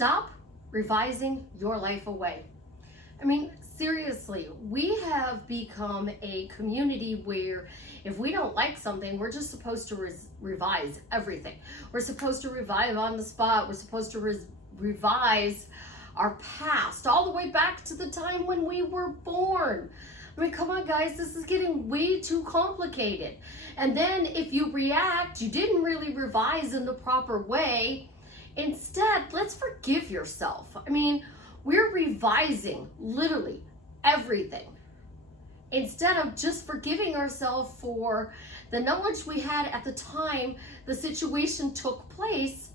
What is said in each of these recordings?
Stop revising your life away. I mean, seriously, we have become a community where if we don't like something, we're just supposed to revise everything. We're supposed to revive on the spot. We're supposed to revise our past all the way back to the time when we were born. I mean, come on, guys, this is getting way too complicated. And then if you react, you didn't really revise in the proper way. Instead, let's forgive yourself. I mean, we're revising literally everything instead of just forgiving ourselves for the knowledge we had at the time the situation took place,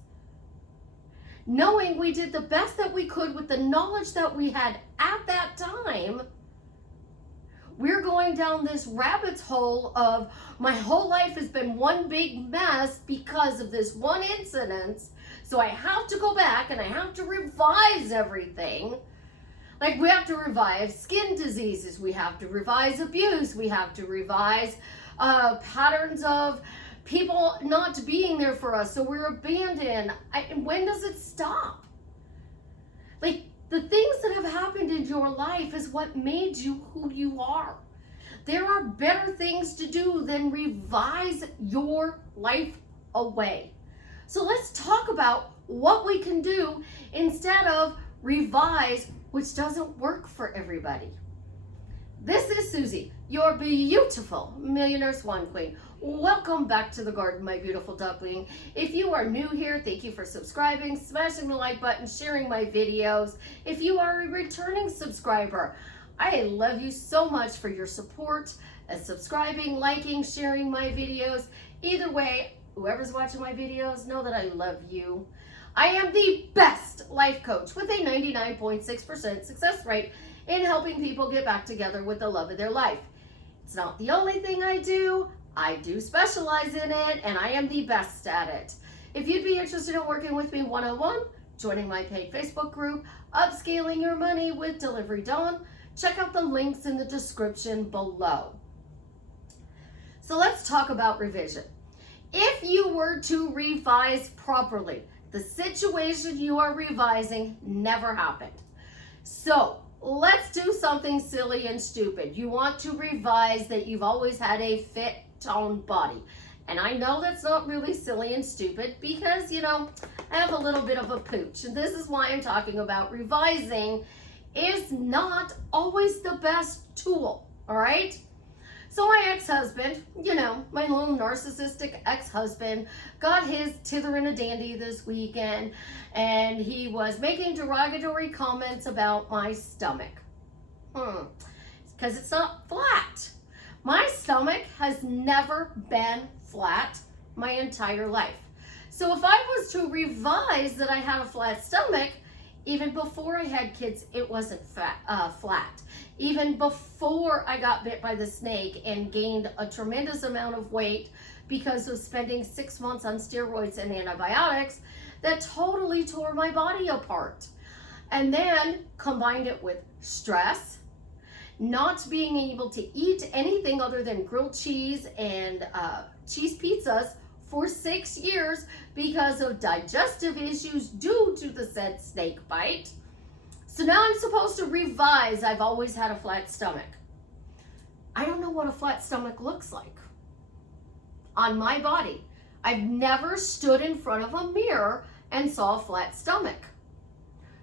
knowing we did the best that we could with the knowledge that we had at that time. We're going down this rabbit's hole of my whole life has been one big mess because of this one incident. So I have to go back and I have to revise everything. Like we have to revise skin diseases. We have to revise abuse. We have to revise patterns of people not being there for us. So we're abandoned. When does it stop? Like the things that have happened in your life is what made you who you are. There are better things to do than revise your life away. So let's talk about what we can do instead of revise, which doesn't work for everybody. This is Susie, your beautiful Millionaire Swan Queen. Welcome back to the garden, my beautiful duckling. If you are new here, thank you for subscribing, smashing the like button, sharing my videos. If you are a returning subscriber, I love you so much for your support, subscribing, liking, sharing my videos. Either way, whoever's watching my videos, know that I love you. I am the best life coach with a 99.6% success rate in helping people get back together with the love of their life. It's not the only thing I do. I do specialize in it, and I am the best at it. If you'd be interested in working with me one-on-one, joining my paid Facebook group, Upscaling Your Money with Delivery Dawn, check out the links in the description below. So let's talk about revision. If you were to revise properly, the situation you are revising never happened. So let's do something silly and stupid. You want to revise that you've always had a fit, toned body. And I know that's not really silly and stupid because, you know, I have a little bit of a pooch. And this is why I'm talking about revising is not always the best tool, all right? So my ex-husband, you know, my little narcissistic ex-husband, got his tither and a dandy this weekend, and he was making derogatory comments about my stomach. Because it's not flat. My stomach has never been flat my entire life. So if I was to revise that I had a flat stomach, even before I had kids, it wasn't flat. Even before I got bit by the snake and gained a tremendous amount of weight because of spending 6 months on steroids and antibiotics, that totally tore my body apart. And then combined it with stress, not being able to eat anything other than grilled cheese and cheese pizzas for 6 years because of digestive issues due to the said snake bite. So now I'm supposed to revise I've always had a flat stomach. I don't know what a flat stomach looks like on my body. I've never stood in front of a mirror and saw a flat stomach.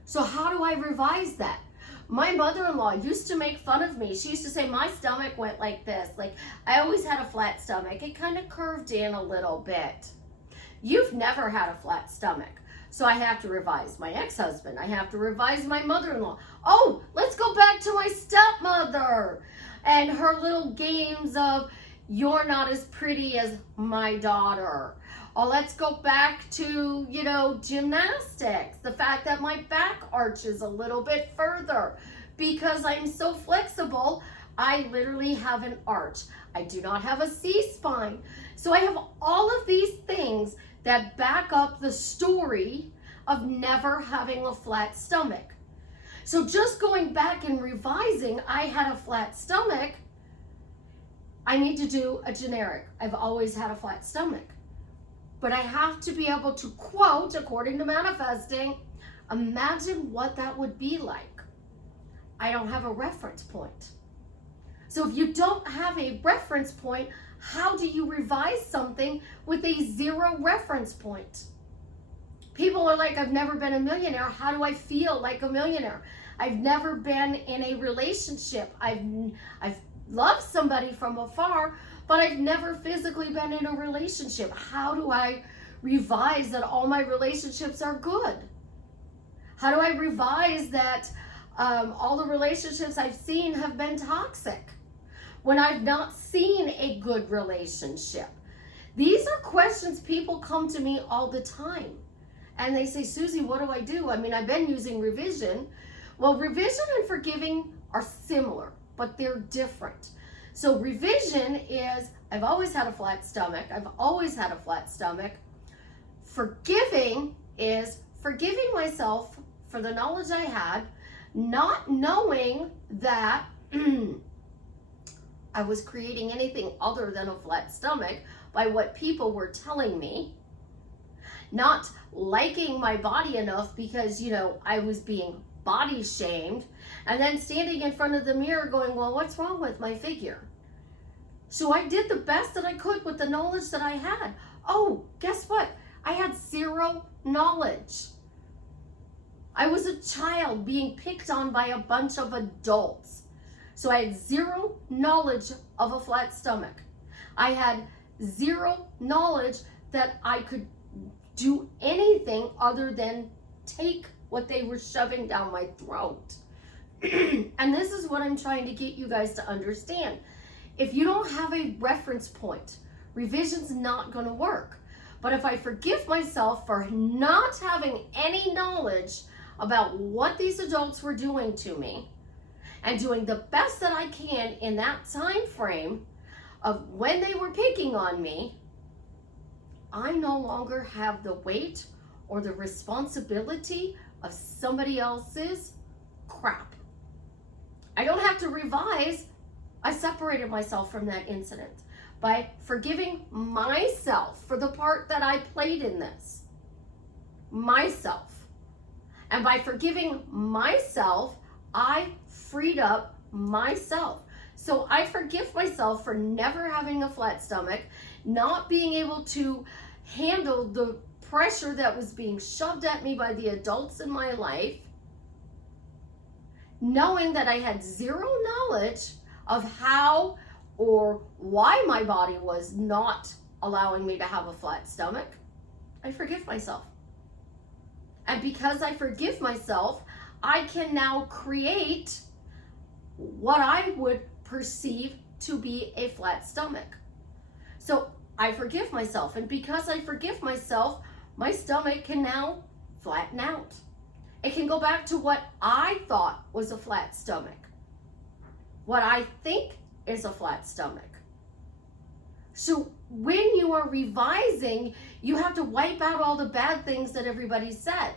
So how do I revise that? My mother-in-law used to make fun of me. She used to say my stomach went like this. Like I always had a flat stomach. It kind of curved in a little bit. You've never had a flat stomach. So I have to revise my ex-husband. I have to revise my mother-in-law. Oh, let's go back to my stepmother and her little games of you're not as pretty as my daughter. Oh, let's go back to, you know, gymnastics. The fact that my back arches a little bit further because I'm so flexible. I literally have an arch. I do not have a C-spine. So I have all of these things that back up the story of never having a flat stomach. So just going back and revising, I had a flat stomach. I need to do a generic. I've always had a flat stomach. But I have to be able to quote, according to manifesting, Imagine what that would be like. I don't have a reference point. So if you don't have a reference point, how do you revise something with a zero reference point? People are like, I've never been a millionaire. How do I feel like a millionaire? I've never been in a relationship. I've loved somebody from afar, but I've never physically been in a relationship. How do I revise that all my relationships are good? How do I revise that all the relationships I've seen have been toxic when I've not seen a good relationship? These are questions people come to me all the time. And they say, Susie, what do I do? I mean, I've been using revision. Well, revision and forgiving are similar, but they're different. So revision is, I've always had a flat stomach. I've always had a flat stomach. Forgiving is forgiving myself for the knowledge I had, not knowing that I was creating anything other than a flat stomach by what people were telling me, not liking my body enough because, I was being body shamed, and then standing in front of the mirror going, well, what's wrong with my figure? So I did the best that I could with the knowledge that I had. Oh, guess what? I had zero knowledge. I was a child being picked on by a bunch of adults. So I had zero knowledge of a flat stomach. I had zero knowledge that I could do anything other than take what they were shoving down my throat. And this is what I'm trying to get you guys to understand. If you don't have a reference point, revision's not going to work. But if I forgive myself for not having any knowledge about what these adults were doing to me and doing the best that I can in that time frame of when they were picking on me, I no longer have the weight or the responsibility of somebody else's crap. I don't have to revise. I separated myself from that incident by forgiving myself for the part that I played in this. Myself. And by forgiving myself, I freed up myself. So I forgive myself for never having a flat stomach, not being able to handle the pressure that was being shoved at me by the adults in my life, knowing that I had zero knowledge of how or why my body was not allowing me to have a flat stomach. I forgive myself. And because I forgive myself, I can now create what I would perceive to be a flat stomach. So I forgive myself. And because I forgive myself, my stomach can now flatten out. It can go back to what I thought was a flat stomach. What I think is a flat stomach. So when you are revising, you have to wipe out all the bad things that everybody said.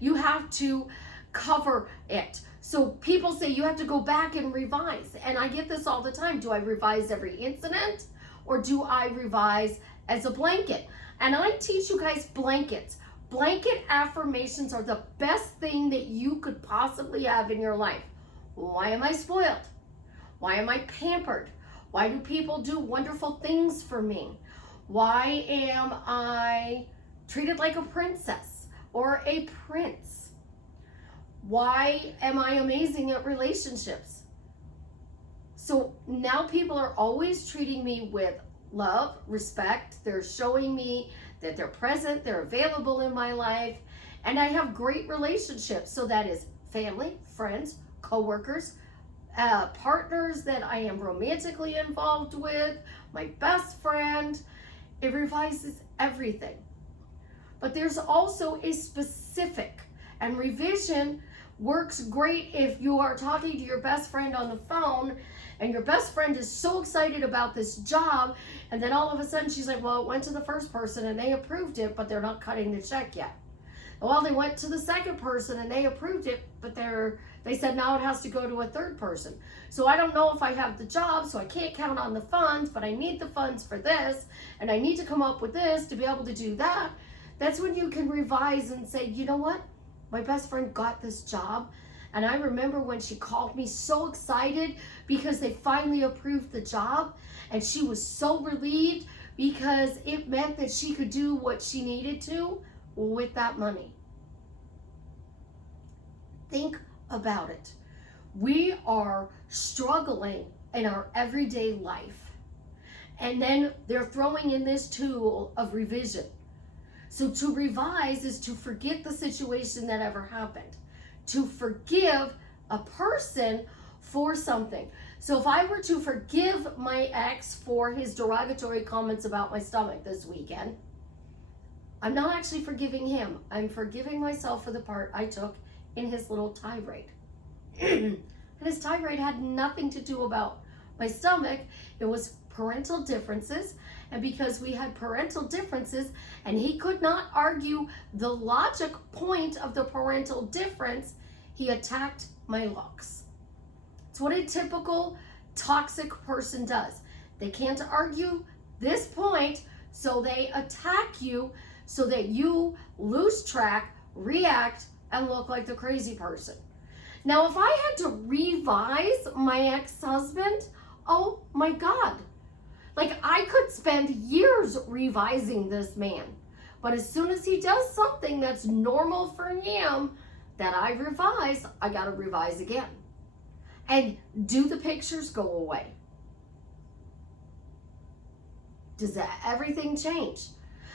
You have to cover it. So people say you have to go back and revise. And I get this all the time. Do I revise every incident or do I revise as a blanket? And I teach you guys blankets. Blanket affirmations are the best thing that you could possibly have in your life. Why am I spoiled? Why am I pampered? Why do people do wonderful things for me? Why am I treated like a princess or a prince? Why am I amazing at relationships? So now people are always treating me with love, respect. They're showing me that they're present, they're available in my life, and I have great relationships. So that is family, friends, coworkers, partners that I am romantically involved with, my best friend. It revises everything. But there's also a specific, and revision works great if you are talking to your best friend on the phone and your best friend is so excited about this job, and then all of a sudden she's like, well, it went to the first person and they approved it, but they're not cutting the check yet. Well, they went to the second person and they approved it, but they said now it has to go to a third person. So I don't know if I have the job, so I can't count on the funds, but I need the funds for this, and I need to come up with this to be able to do that. That's when you can revise and say, you know what? my best friend got this job. And I remember when she called me so excited because they finally approved the job. And she was so relieved because it meant that she could do what she needed to with that money. Think about it. We are struggling in our everyday life. And then they're throwing in this tool of revision. So to revise is to forget the situation that ever happened. To forgive a person for something. So if I were to forgive my ex for his derogatory comments about my stomach this weekend, I'm not actually forgiving him. I'm forgiving myself for the part I took in his little tirade. And his tirade had nothing to do about my stomach. It was parental differences. And because we had parental differences and he could not argue the logic point of the parental difference, he attacked my looks. It's what a typical toxic person does. They can't argue this point, so they attack you so that you lose track, react, and look like the crazy person. Now, if I had to revise my ex-husband, oh my God. Like, I could spend years revising this man. But as soon as he does something that's normal for him that I revise, I got to revise again. And do the pictures go away? Does everything change?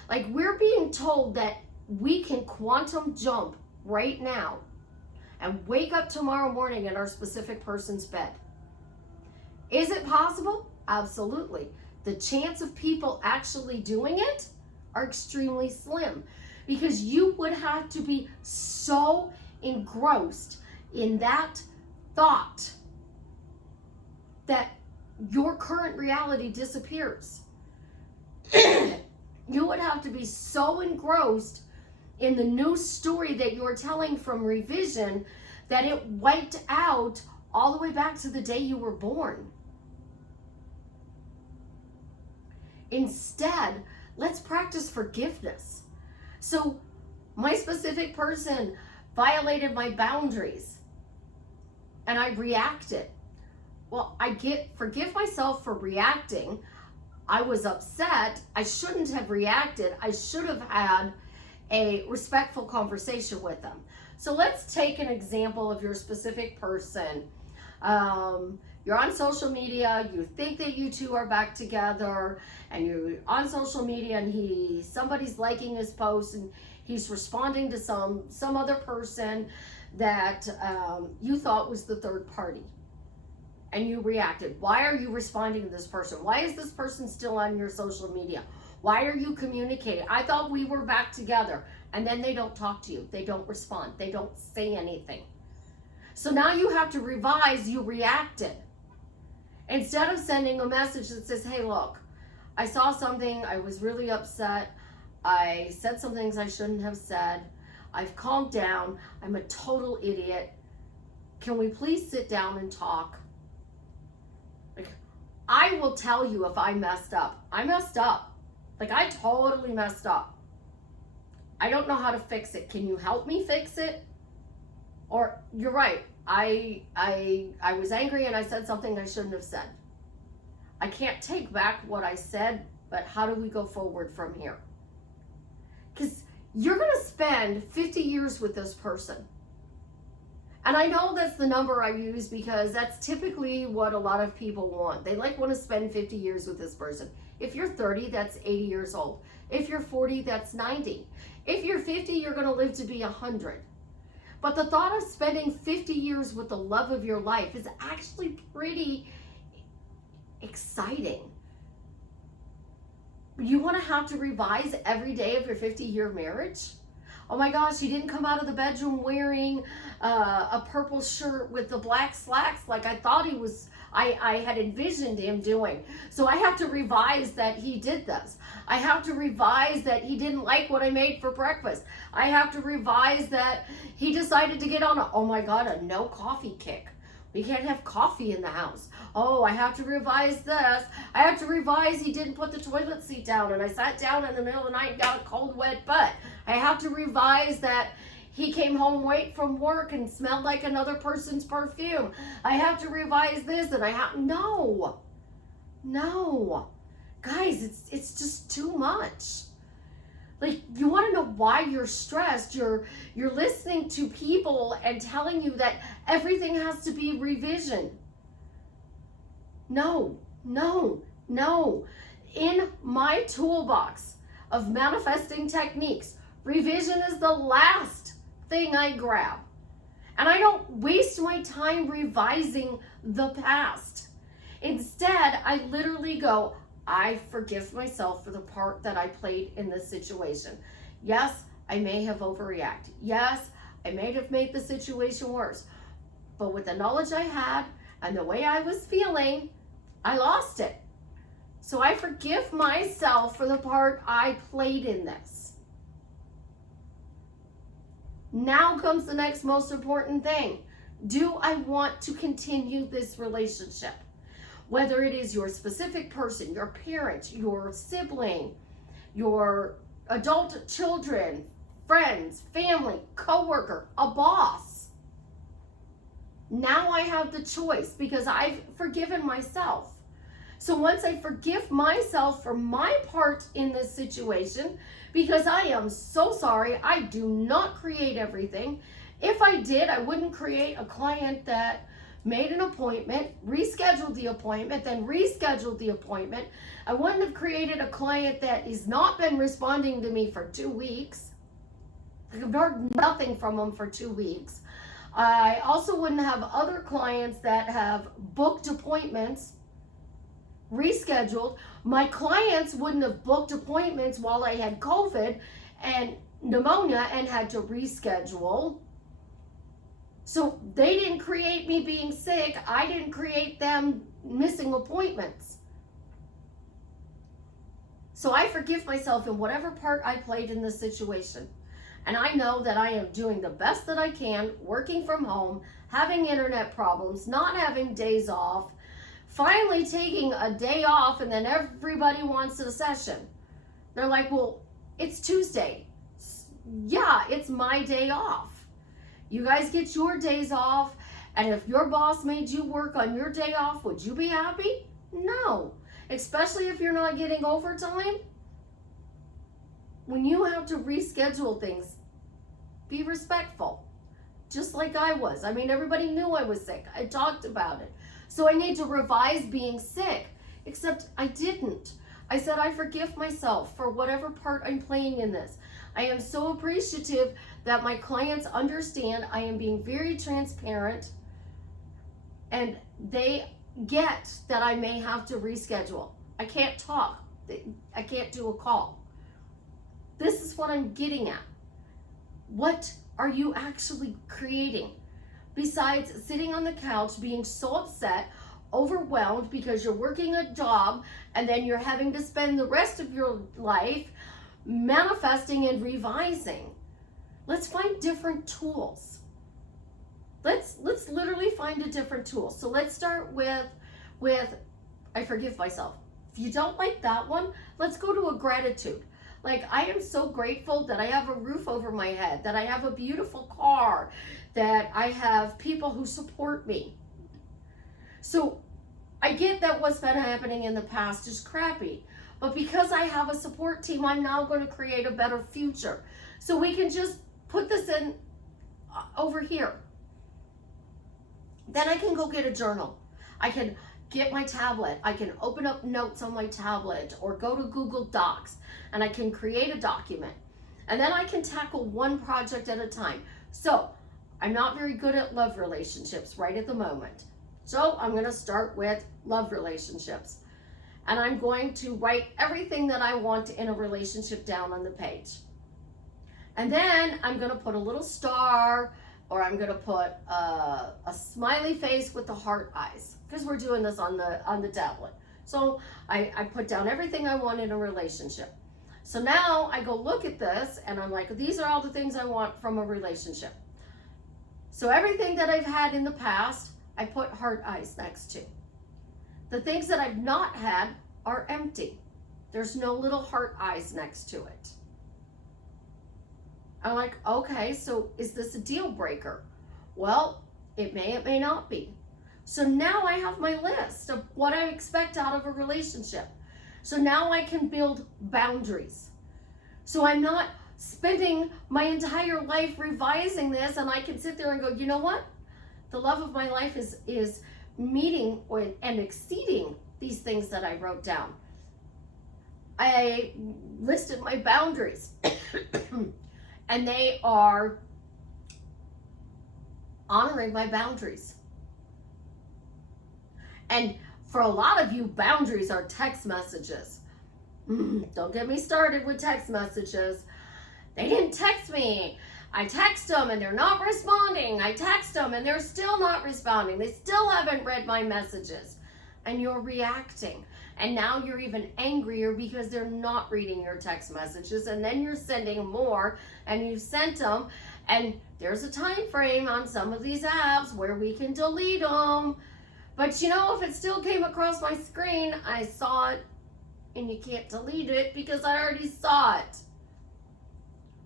Like, we're being told that we can quantum jump right now and wake up tomorrow morning in our specific person's bed. Is it possible? Absolutely. The chance of people actually doing it are extremely slim because you would have to be so engrossed in that thought that your current reality disappears. You would have to be so engrossed in the new story that you're telling from revision that it wiped out all the way back to the day you were born. Instead, let's practice forgiveness. So my specific person violated my boundaries and I reacted. Well, forgive myself for reacting. I was upset. I shouldn't have reacted. I should have had a respectful conversation with them. So let's take an example of your specific person. You're on social media, you think that you two are back together, and you're on social media and somebody's liking his post and he's responding to some other person that you thought was the third party. And you reacted. Why are you responding to this person? Why is this person still on your social media? Why are you communicating? I thought we were back together. And then they don't talk to you. They don't respond. They don't say anything. So now you have to revise, you reacted. Instead of sending a message that says, hey, look, I saw something, I was really upset, I said some things I shouldn't have said, I've calmed down, I'm a total idiot, can we please sit down and talk? Like, I will tell you if I messed up. I messed up. Like, I totally messed up. I don't know how to fix it. Can you help me fix it? Or, you're right, I was angry and I said something I shouldn't have said. I can't take back what I said, but how do we go forward from here? Because you're going to spend 50 years with this person. And I know that's the number I use because that's typically what a lot of people want. They want to spend 50 years with this person. If you're 30, that's 80 years old. If you're 40, that's 90. If you're 50, you're going to live to be 100. But the thought of spending 50 years with the love of your life is actually pretty exciting. You want to have to revise every day of your 50-year marriage? Oh my gosh, he didn't come out of the bedroom wearing a purple shirt with the black slacks like I thought he was. I had envisioned him doing. So I have to revise that he did this. I have to revise that he didn't like what I made for breakfast. I have to revise that he decided to get on a no coffee kick. We can't have coffee in the house. Oh, I have to revise this. I have to revise he didn't put the toilet seat down and I sat down in the middle of the night and got a cold, wet butt. I have to revise that he came home late from work and smelled like another person's perfume. I have to revise this and no. Guys, it's just too much. Like, you want to know why you're stressed. You're listening to people and telling you that everything has to be revision. No. In my toolbox of manifesting techniques, revision is the last thing I grab. And I don't waste my time revising the past. Instead, I literally go, I forgive myself for the part that I played in this situation. Yes, I may have overreacted. Yes, I may have made the situation worse. But with the knowledge I had and the way I was feeling, I lost it. So I forgive myself for the part I played in this. Now comes the next most important thing. Do I want to continue this relationship? Whether it is your specific person, your parent, your sibling, your adult children, friends, family, coworker, a boss. Now I have the choice because I've forgiven myself. So once I forgive myself for my part in this situation, because I am so sorry, I do not create everything. If I did, I wouldn't create a client that made an appointment, rescheduled the appointment, then rescheduled the appointment. I wouldn't have created a client that has not been responding to me for 2 weeks. I've heard nothing from them for 2 weeks. I also wouldn't have other clients that have booked appointments, rescheduled. My clients wouldn't have booked appointments while I had COVID and pneumonia and had to reschedule. So they didn't create me being sick. I didn't create them missing appointments. So I forgive myself in whatever part I played in this situation. And I know that I am doing the best that I can, working from home, having internet problems, not having days off, finally taking a day off, and then everybody wants a session. They're like, well, it's Tuesday. Yeah, it's my day off. You guys get your days off, and if your boss made you work on your day off, would you be happy? No. Especially if you're not getting overtime. When you have to reschedule things, be respectful. Just like I was. I mean, everybody knew I was sick. I talked about it. So I need to revise being sick, except I didn't. I said I forgive myself for whatever part I'm playing in this. I am so appreciative that my clients understand I am being very transparent and they get that I may have to reschedule. I can't talk. I can't do a call. This is what I'm getting at. What are you actually creating? Besides sitting on the couch being so upset, overwhelmed because you're working a job and then you're having to spend the rest of your life manifesting and revising. Let's find different tools. Let's literally find a different tool. So let's start with I forgive myself. If you don't like that one, let's go to a gratitude. Like, I am so grateful that I have a roof over my head, that I have a beautiful car, that I have people who support me. So I get that what's been happening in the past is crappy, but because I have a support team, I'm now going to create a better future. So we can just put this in over here. Then I can go get a journal. I can get my tablet. I can open up notes on my tablet or go to Google Docs and I can create a document. And then I can tackle one project at a time. So I'm not very good at love relationships right at the moment. So I'm going to start with love relationships. And I'm going to write everything that I want in a relationship down on the page. And then I'm going to put a little star, or I'm going to put a smiley face with the heart eyes, because we're doing this on the tablet. So I put down everything I want in a relationship. So now I go look at this and I'm like, these are all the things I want from a relationship. So everything that I've had in the past, I put heart eyes next to. The things that I've not had are empty. There's no little heart eyes next to it. I'm like, okay, so is this a deal breaker? Well, it may not be. So now I have my list of what I expect out of a relationship. So now I can build boundaries. So I'm not spending my entire life revising this, and I can sit there and go, you know what? The love of my life is meeting and exceeding these things that I wrote down. I listed my boundaries and they are honoring my boundaries. And for a lot of you, boundaries are text messages. Don't get me started with text messages. They didn't text me. I text them and they're not responding. I text them and they're still not responding. They still haven't read my messages. And you're reacting. And now you're even angrier because they're not reading your text messages. And then you're sending more, and you've sent them. And there's a time frame on some of these apps where we can delete them. But you know, if it still came across my screen, I saw it, and you can't delete it because I already saw it.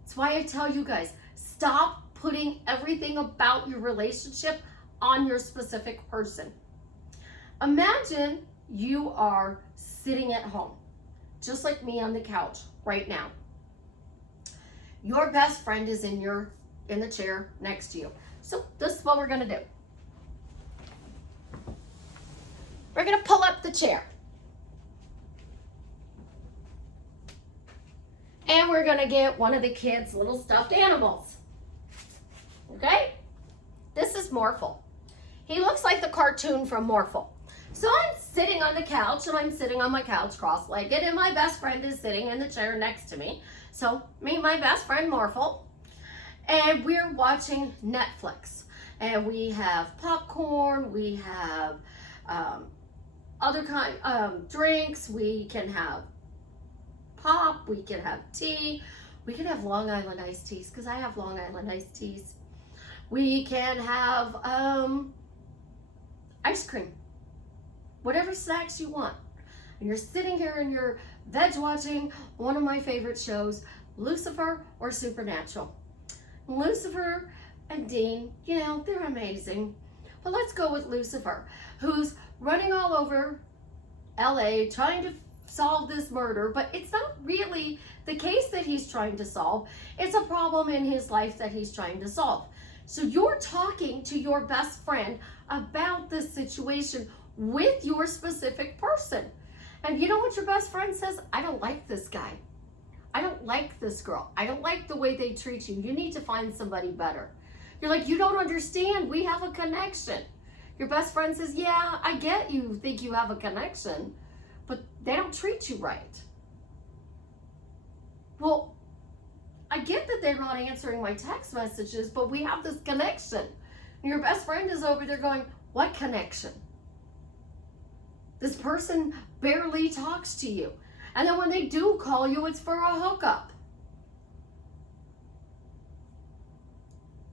That's why I tell you guys, stop putting everything about your relationship on your specific person. Imagine you are sitting at home, just like me on the couch right now. Your best friend is in the chair next to you. So this is what we're gonna do. We're gonna pull up the chair. And we're gonna get one of the kids' little stuffed animals. Okay? This is Morphle. He looks like the cartoon from Morphle. So I'm sitting on the couch, and I'm sitting on my couch cross-legged, and my best friend is sitting in the chair next to me. So me and my best friend Morphle, and we're watching Netflix. And we have popcorn, we have other kind drinks, we can have pop, we can have tea, we can have Long Island iced teas, because I have Long Island iced teas. We can have ice cream. Whatever snacks you want. And you're sitting here and you're veg watching one of my favorite shows, Lucifer or Supernatural. Lucifer and Dean, you know, they're amazing. But let's go with Lucifer, who's running all over LA trying to solve this murder, but it's not really the case that he's trying to solve. It's a problem in his life that he's trying to solve. So you're talking to your best friend about this situation with your specific person. And you know what your best friend says? I don't like this guy. I don't like this girl. I don't like the way they treat you. You need to find somebody better. You're like, you don't understand. We have a connection. Your best friend says, yeah, I get you think you have a connection, but they don't treat you right. Well, I get that they're not answering my text messages, but we have this connection. And your best friend is over there going, what connection? This person barely talks to you. And then when they do call you, it's for a hookup.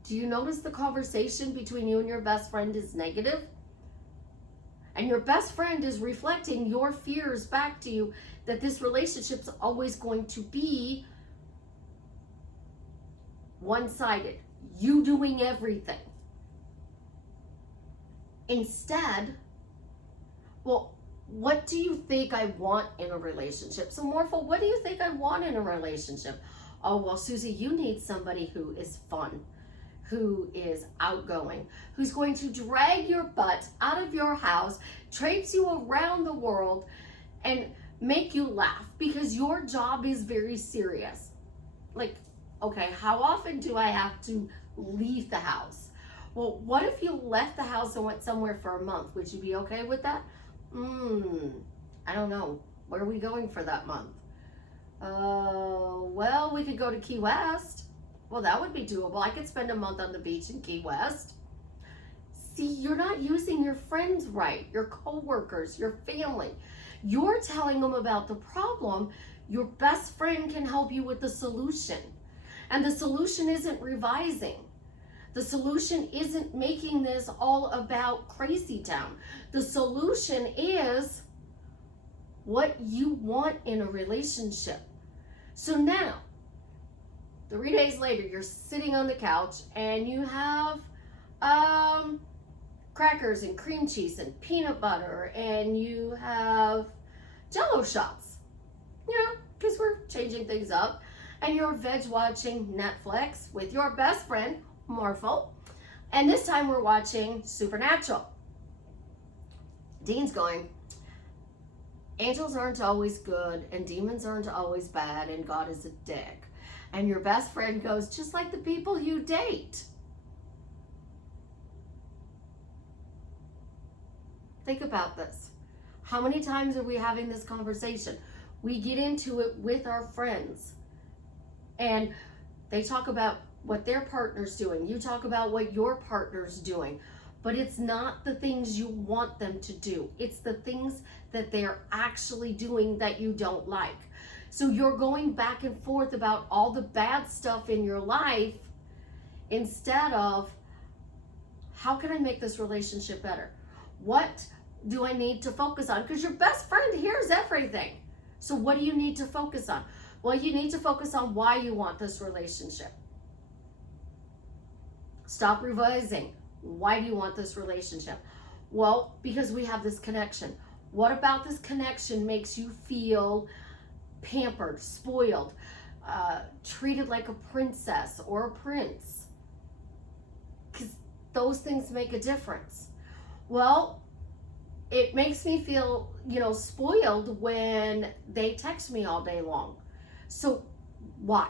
Do you notice the conversation between you and your best friend is negative? And your best friend is reflecting your fears back to you that this relationship's always going to be one-sided. You doing everything. Instead, well, what do you think I want in a relationship? So Morphle, what do you think I want in a relationship? Oh, well, Susie, you need somebody who is fun, who is outgoing, who's going to drag your butt out of your house, traipse you around the world, and make you laugh because your job is very serious. Like, okay, how often do I have to leave the house? Well, what if you left the house and went somewhere for a month? Would you be okay with that? I don't know. Where are we going for that month? Well, we could go to Key West. Well, that would be doable. I could spend a month on the beach in Key West. See, you're not using your friends right, your coworkers, your family. You're telling them about the problem. Your best friend can help you with the solution. And the solution isn't revising. The solution isn't making this all about crazy town. The solution is what you want in a relationship. So now, 3 days later, you're sitting on the couch and you have crackers and cream cheese and peanut butter, and you have Jello shots, because we're changing things up, and you're veg watching Netflix with your best friend, Morphle, and this time we're watching Supernatural. Dean's going, angels aren't always good, and demons aren't always bad, and God is a dick. And your best friend goes, just like the people you date. Think about this. How many times are we having this conversation? We get into it with our friends, and they talk about what their partner's doing. You talk about what your partner's doing. But it's not the things you want them to do. It's the things that they're actually doing that you don't like. So you're going back and forth about all the bad stuff in your life instead of, how can I make this relationship better? What do I need to focus on? Because your best friend hears everything. So what do you need to focus on? Well, you need to focus on why you want this relationship. Stop revising. Why do you want this relationship? Well, because we have this connection. What about this connection makes you feel pampered, spoiled, treated like a princess or a prince? Because those things make a difference. Well, it makes me feel, spoiled when they text me all day long. So why?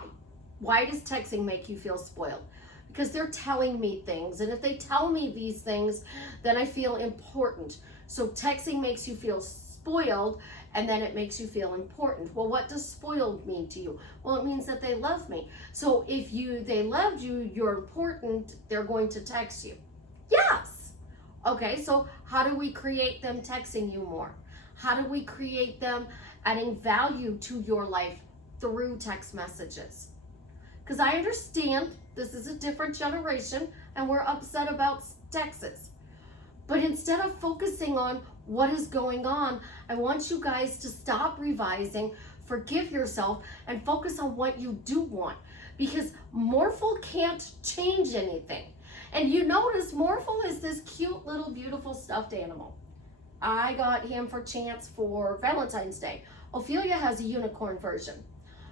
Why does texting make you feel spoiled? Because they're telling me things, and if they tell me these things, then I feel important. So texting makes you feel spoiled, and then it makes you feel important. Well, what does spoiled mean to you? Well, it means that they love me. So if they loved you, you're important, they're going to text you. Yes. Okay, so how do we create them texting you more? How do we create them adding value to your life through text messages? Because I understand this is a different generation and we're upset about Texas. But instead of focusing on what is going on, I want you guys to stop revising, forgive yourself, and focus on what you do want. Because Morphle can't change anything. And you notice Morphle is this cute little beautiful stuffed animal. I got him for Chance for Valentine's Day. Ophelia has a unicorn version.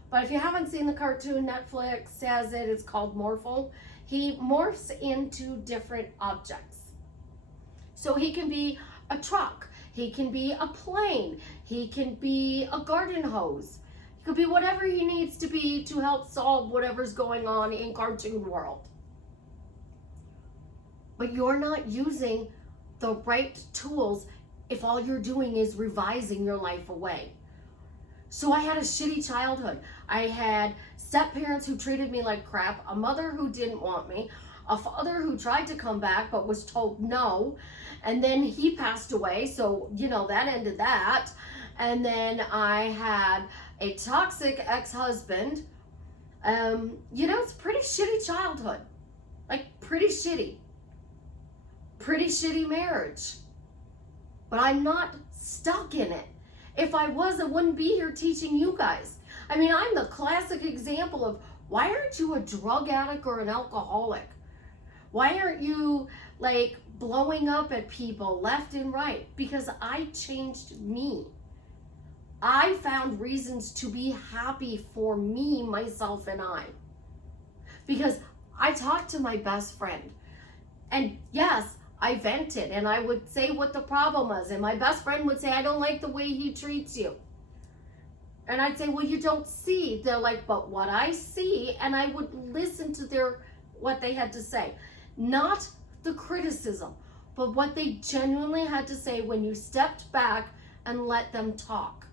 But if you haven't seen the cartoon, Netflix has it. It's called Morphle. He morphs into different objects. So he can be a truck. He can be a plane. He can be a garden hose. He could be whatever he needs to be to help solve whatever's going on in cartoon world. But you're not using the right tools if all you're doing is revising your life away. So I had a shitty childhood. I had step-parents who treated me like crap, a mother who didn't want me, a father who tried to come back but was told no, and then he passed away, so, that ended that. And then I had a toxic ex-husband. It's a pretty shitty childhood. Pretty shitty. Pretty shitty marriage. But I'm not stuck in it. If I was, I wouldn't be here teaching you guys. I'm the classic example of, why aren't you a drug addict or an alcoholic? Why aren't you blowing up at people left and right? Because I changed me. I found reasons to be happy for me, myself, and I. Because I talked to my best friend. And yes, I vented and I would say what the problem was. And my best friend would say, I don't like the way he treats you. And I'd say, well, you don't see. They're like, but what I see, and I would listen to what they had to say. Not the criticism, but what they genuinely had to say when you stepped back and let them talk.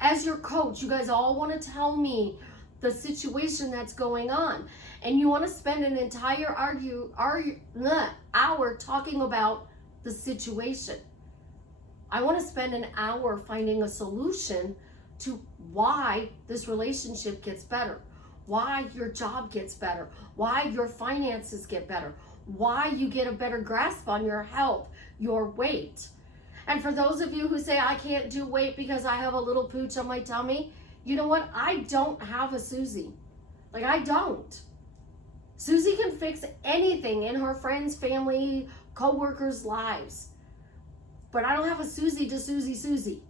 As your coach, you guys all want to tell me the situation that's going on. And you want to spend an entire hour talking about the situation. I want to spend an hour finding a solution to why this relationship gets better, why your job gets better, why your finances get better, why you get a better grasp on your health, your weight. And for those of you who say, I can't do weight because I have a little pooch on my tummy, You know what? I don't have a Susie. Like, I don't. Susie can fix anything in her friends, family, co-workers' lives. But I don't have a Susie to Susie.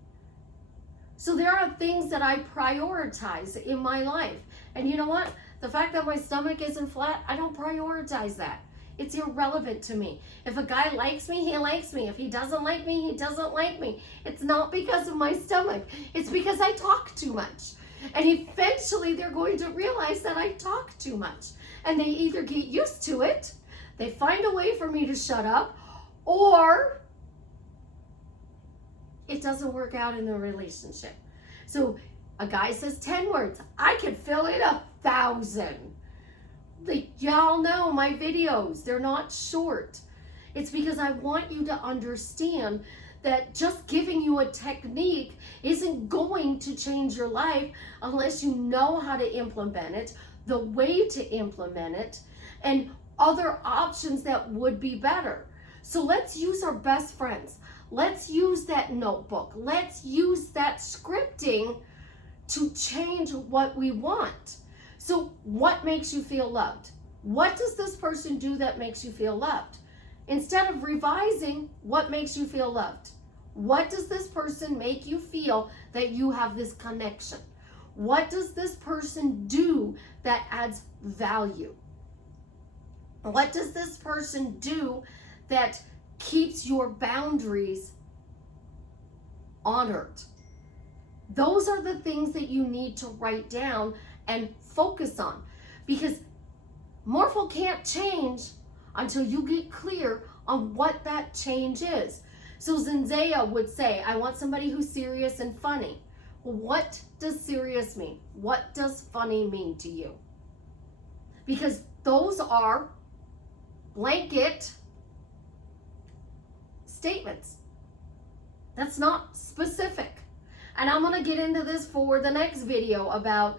So there are things that I prioritize in my life. And you know what? The fact that my stomach isn't flat, I don't prioritize that. It's irrelevant to me. If a guy likes me, he likes me. If he doesn't like me, he doesn't like me. It's not because of my stomach. It's because I talk too much. And eventually they're going to realize that I talk too much. And they either get used to it, they find a way for me to shut up, or it doesn't work out in the relationship. So a guy says 10 words. I can fill in 1,000. Like, y'all know my videos, they're not short. It's because I want you to understand that just giving you a technique isn't going to change your life unless you know how to implement it, the way to implement it, and other options that would be better. So let's use our best friends. Let's use that notebook. Let's use that scripting to change what we want. So what makes you feel loved? What does this person do that makes you feel loved? Instead of revising, what makes you feel loved? What does this person make you feel that you have this connection? What does this person do that adds value? What does this person do that keeps your boundaries honored? Those are the things that you need to write down and focus on, because Morphle can't change until you get clear on what that change is. So Zendaya would say, I want somebody who's serious and funny. Well, what does serious mean? What does funny mean to you? Because those are blanket statements. That's not specific. And I'm going to get into this for the next video about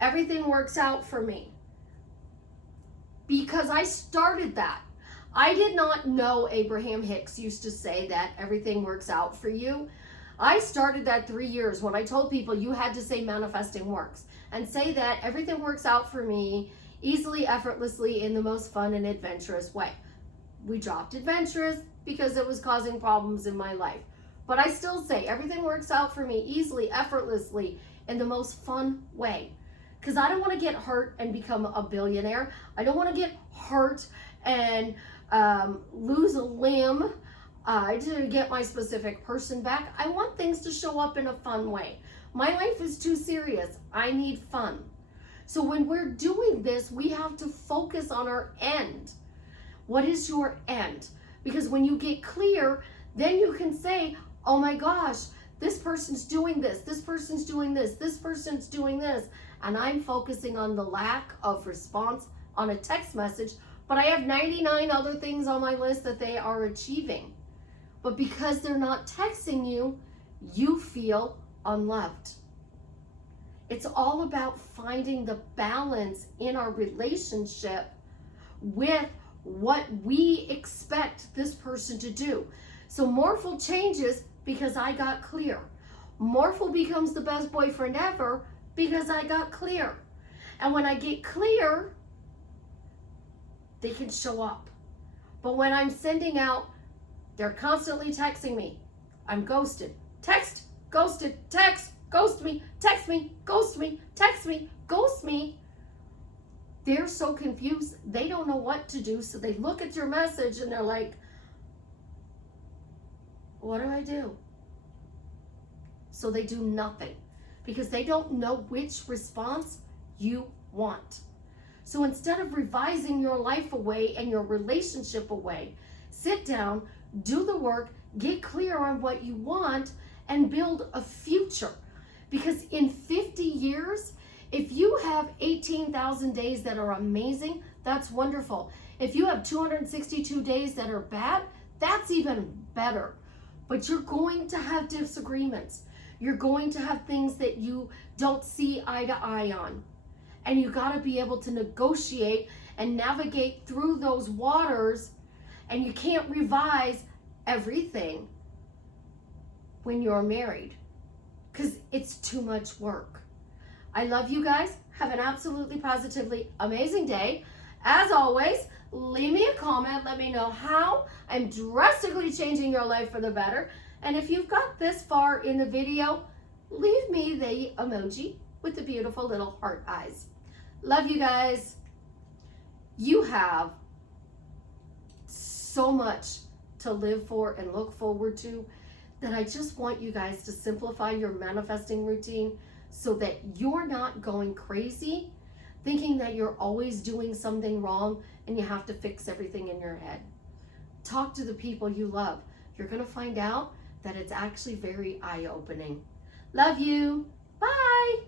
everything works out for me. Because I started that. I did not know Abraham Hicks used to say that everything works out for you. I started that 3 years when I told people you had to say manifesting works and say that everything works out for me easily, effortlessly, in the most fun and adventurous way. We dropped adventurous because it was causing problems in my life. But I still say everything works out for me easily, effortlessly, in the most fun way. Because I don't want to get hurt and become a billionaire. I don't want to get hurt and lose a limb to get my specific person back. I want things to show up in a fun way. My life is too serious. I need fun. So when we're doing this, we have to focus on our end. What is your end? Because when you get clear, then you can say, oh my gosh, this person's doing this, this person's doing this, this person's doing this, and I'm focusing on the lack of response on a text message, but I have 99 other things on my list that they are achieving. But because they're not texting you, you feel unloved. It's all about finding the balance in our relationship with what we expect this person to do. So Morphle changes because I got clear. Morphle becomes the best boyfriend ever because I got clear. And when I get clear, they can show up. But when I'm sending out, they're constantly texting me. I'm ghosted. Text, ghosted, text, ghost me, text me, ghost me, text me, ghost me. They're so confused. They don't know what to do. So they look at your message and they're like, what do I do? So they do nothing because they don't know which response you want. So instead of revising your life away and your relationship away, sit down, do the work, get clear on what you want, and build a future. Because in 50 years, if you have 18,000 days that are amazing, that's wonderful. If you have 262 days that are bad, that's even better. But you're going to have disagreements. You're going to have things that you don't see eye to eye on. And you got to be able to negotiate and navigate through those waters. And you can't revise everything when you're married because it's too much work. I love you guys. Have an absolutely positively amazing day. As always, leave me a comment. Let me know how I'm drastically changing your life for the better. And if you've got this far in the video, leave me the emoji with the beautiful little heart eyes. Love you guys. You have so much to live for and look forward to that I just want you guys to simplify your manifesting routine so that you're not going crazy thinking that you're always doing something wrong and you have to fix everything in your head. Talk to the people you love. You're going to find out that it's actually very eye-opening. Love you. Bye.